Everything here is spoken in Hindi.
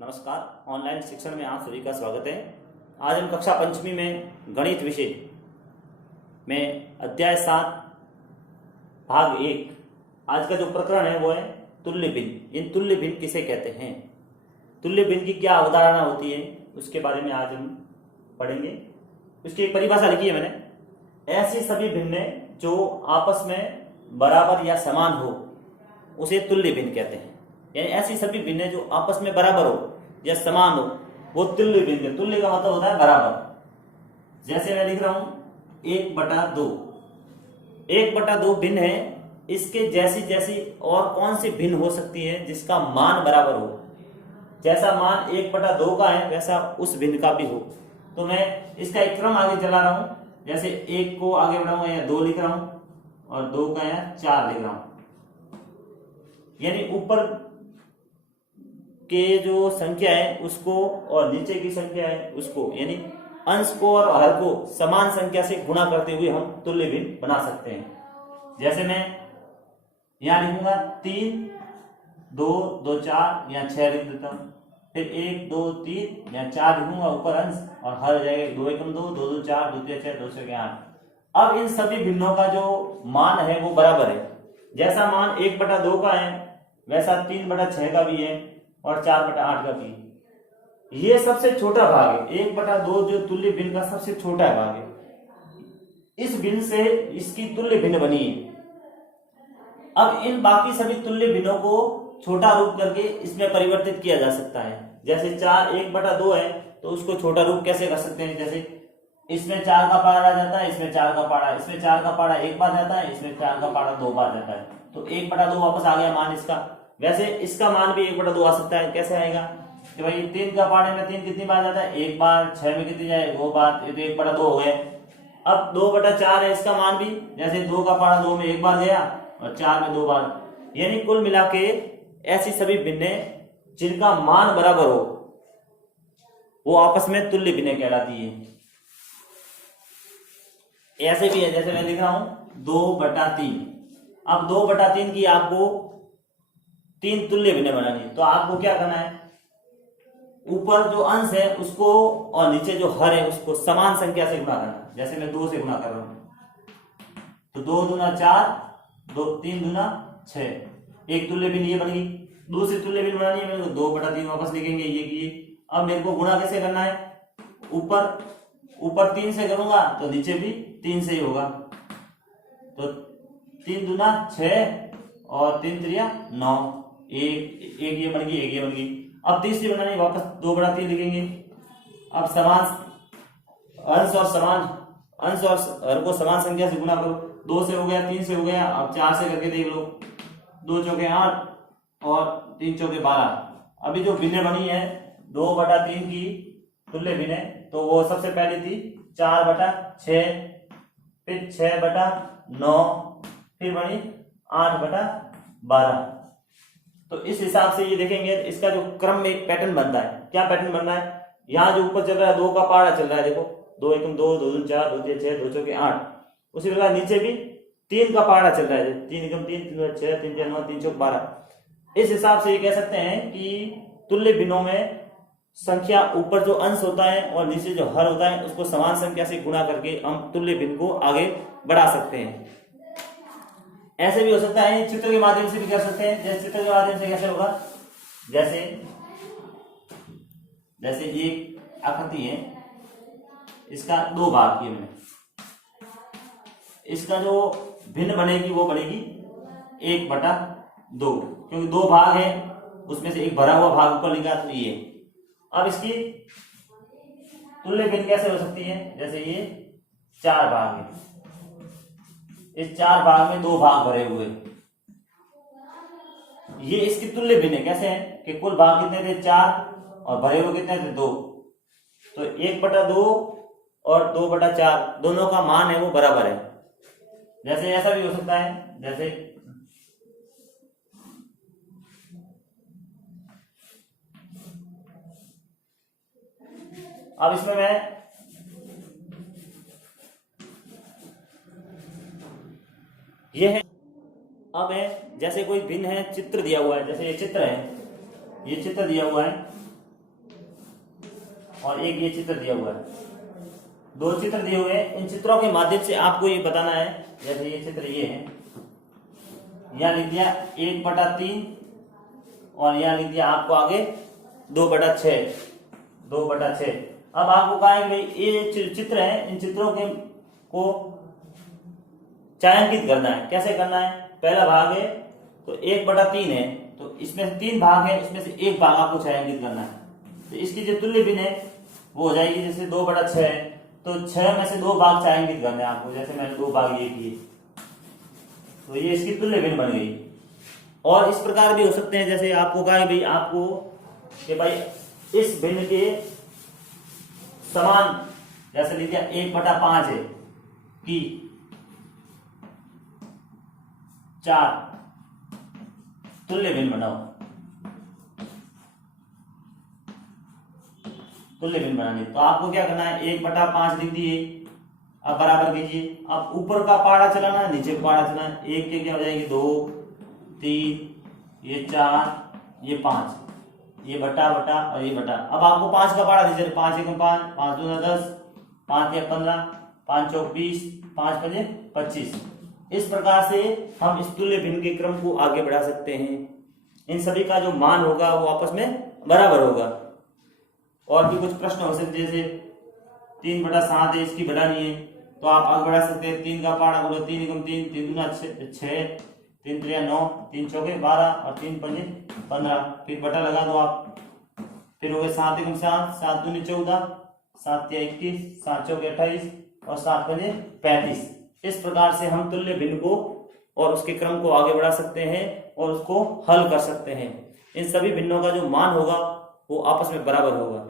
नमस्कार। ऑनलाइन शिक्षण में आप सभी का स्वागत है। आज हम कक्षा पंचमी में गणित विषय में अध्याय 7 भाग 1 आज का जो प्रकरण है वो है तुल्य भिन्न। इन तुल्य भिन्न किसे कहते हैं, तुल्य भिन्न की क्या अवधारणा होती है, उसके बारे में आज हम पढ़ेंगे। उसकी एक परिभाषा लिखी है मैंने। ऐसी सभी भिन्न जो आपस में बराबर या समान हो उसे तुल्य भिन्न कहते हैं। यानी ऐसी सभी भिन्न जो आपस में बराबर हो या समान हो वो तुल्य भिन्न है। तुल्य का मतलब होता है बराबर। जैसे मैं लिख रहा हूं 1/2। 1/2 भिन्न है। इसके जैसी जैसी और कौन सी भिन्न हो सकती है जिसका मान बराबर हो। जैसा मान 1/2 का है वैसा उस भिन्न का भी हो। तो मैं इसका एक क्रम आगे चला रहा हूं। जैसे 1 को आगे बढ़ाऊंगा या 2 लिख रहा हूं और 2 का यहाँ 4 लिख रहा हूं। यानी ऊपर के जो संख्या है उसको और नीचे की संख्या है उसको, यानी अंश को और हर को समान संख्या से गुणा करते हुए हम तुल्य भिन्न बना सकते हैं। जैसे मैं यहां लिखूंगा 3 2 2 4 या 6 लिख देता हूं। फिर 1 2 3 या 4 लिखूंगा ऊपर अंश और हर हो जाएगा 2 1 2 2 2 4 2 3 6 2 6 8। अब इन सभी भिन्नों का जो मान है वो बराबर है। जैसा मान 1/2 का है वैसा 3/6 का भी है और 4/8 का भी। ये सबसे छोटा भाग है। 1/2 जो तुल्य भिन्न का सबसे छोटा भाग है। इस भिन्न से इसकी तुल्य भिन्न बनी है। अब इन बाकी सभी तुल्य भिन्नों को छोटा रूप करके इसमें परिवर्तित किया जा सकता है। जैसे 4 1/2 है तो उसको छोटा रूप कैसे कर सकते हैं। जैसे इसमें 4 का पारा आ जाता है, इसमें 4 का पारा, इसमें 4 का पारा एक बार जाता है, इसमें 4 का पारा 2 बार जाता है। तो 1/2 वापस आ गया मान इसका। वैसे इसका मान भी 1/2 आ सकता है। कैसे आएगा कि भाई 3 का पारे में 3 कितनी बार जाता है, एक बार। 6 में कितनी जाए, 2 बार। ये तो 1/2 हो गए। अब 2/4 है इसका मान भी। जैसे 2 का पारा 2 में एक बार गया और 4 में 2 बार। यानी कुल मिला के ऐसी सभी भिन्न जिनका मान बराबर हो वो आपस में तुल्य भिन्न कहलाती है। ऐसे भी है, जैसे मैं लिख रहा हूं 2/3। अब 2/3 की आपको 3 तुल्य भिन्न बनानी है। तो आपको क्या करना है, ऊपर जो अंश है उसको और नीचे जो हर है उसको समान संख्या से गुणा करना। जैसे मैं 2 से गुणा कर रहा हूं तो 2 दूना 4, 3 दूना 6। एक तुल्य भिन्न ये बन गई। दूसरी तुल्य भिन्न बनानी है मेरे को 2/3 वापस लिखेंगे ये की। अब मेरे को गुणा कैसे करना है, ऊपर 3 से करूंगा तो नीचे भी 3 से ही होगा। तो 3 दूना 6 और 3 त्रिया 9। एक ये बन गई, एक ये बन गई। अब तीसरी बनानी, वापस 2/3 लिखेंगे। अब समान अंश और हर को समान संख्या से गुणा करो। 2 से हो गया, 3 से हो गया। अब 4 से करके देख लो। 2 चौके 8 और 3 चौके 12। अभी जो भिन्न बनी है 2/3 की तुल्य भिन्न, तो वो सबसे पहले थी 4/6, फिर 6/9, फिर बनी 8/12। तो इस हिसाब से ये देखेंगे इसका जो क्रम में एक पैटर्न बनता है। क्या पैटर्न बन रहा है, यहाँ जो ऊपर चल रहा है 2 का पारा चल रहा है। देखो 2 1 2 2 2 4 2 3 6 2 चौके 8। उसी प्रकार नीचे भी 3 का पारा चल रहा है। 3 1 3 3 6 3 9 3 चौक 12। इस हिसाब से ये कह सकते हैं कि तुल्य भिन्नों में संख्या ऊपर जो अंश होता है और नीचे जो हर होता है उसको समान संख्या से गुणा करके हम तुल्य भिन्न को आगे बढ़ा सकते हैं। ऐसे भी हो सकता है, चित्र के माध्यम से भी कर सकते हैं। जैसे चित्र के माध्यम से कैसे होगा, जैसे एक आकृति है, इसका 2 भाग किए मैंने। इसका जो भिन्न बनेगी वो बनेगी 1/2, क्योंकि 2 भाग है उसमें से एक भरा हुआ भाग ऊपर लिखा तो ये। अब इसकी तुल्य भिन्न कैसे हो सकती है, जैसे ये 4 भाग है। इस 4 भाग में 2 भाग भरे हुए, ये इसकी तुल्य भिन्न कैसे है कि कुल भाग कितने थे 4 और भरे हुए कितने थे 2। तो 1/2 और 2/4 दोनों का मान है वो बराबर है। जैसे ऐसा भी हो सकता है, जैसे अब इसमें मैं ये है। अब है जैसे कोई भिन्न है, चित्र दिया हुआ है। जैसे ये चित्र है, ये चित्र दिया हुआ है और एक ये चित्र दिया हुआ है, दो चित्र दिए हुए हैं। इन चित्रों के माध्यम से आपको ये बताना है, जैसे ये चित्र ये है, यहाँ लिख दिया 1/3 और यहाँ लिख दिया आपको आगे 2/6, 2/6। अब आपको कहा है कि भाई ये चित्र है, इन चित्रों के को छायांकित करना है। कैसे करना है? पहला भाग है तो 1/3 है, तो इसमें से 3 भाग है, इसमें से एक भाग आपको छायांकित करना है। तो इसकी जो तुल्य भिन्न है वो हो जाएगी, जैसे 2/6 है तो 6 में से 2 भाग छायांकित करने हैं आपको। जैसे मैंने 2 भाग ये किए तो ये इसकी तुल्य भिन्न बन गई। और इस प्रकार भी हो सकते हैं, जैसे आपको कहा भाई आपको कि भाई इस भिन्न के समान, जैसे लिख दिया 1/5 है कि 4 तुल्य भिन्न बनाओ। तुल्य भिन्न बनानी तो आपको क्या करना है, 1/5 लिख दिए, अब बराबर कीजिए। अब ऊपर का पाड़ा चलाना है, नीचे का पाड़ा चलाना है। 1 के क्या हो जाएगी 2, 3, ये 4, ये 5, ये बटा और ये बटा। अब आपको 5 का पाड़ा दीजिए, 5 1 5, 5 2 10, 5 3 15, 5 4 20, 5 5 25। इस प्रकार से हम इस तुल्य भिन्न के क्रम को आगे बढ़ा सकते हैं। इन सभी का जो मान होगा वो आपस में बराबर होगा। और भी कुछ प्रश्न हो सकते हैं, जैसे 3/7 है, इसकी बढ़ानी है तो आप आगे बढ़ा सकते हैं। 3 का पाड़ा बोलो 3 × 3, 3 दूना 6, 3 3 9, 3 चौके 12 और 3 5 15। फिर बटा लगा दो आप, फिर हो गए 7 × 7, 7 दूनी 14, 7 3 21, 7 चौके 28 और 7 5 35। इस प्रकार से हम तुल्य भिन्न को और उसके क्रम को आगे बढ़ा सकते हैं और उसको हल कर सकते हैं। इन सभी भिन्नों का जो मान होगा वो आपस में बराबर होगा।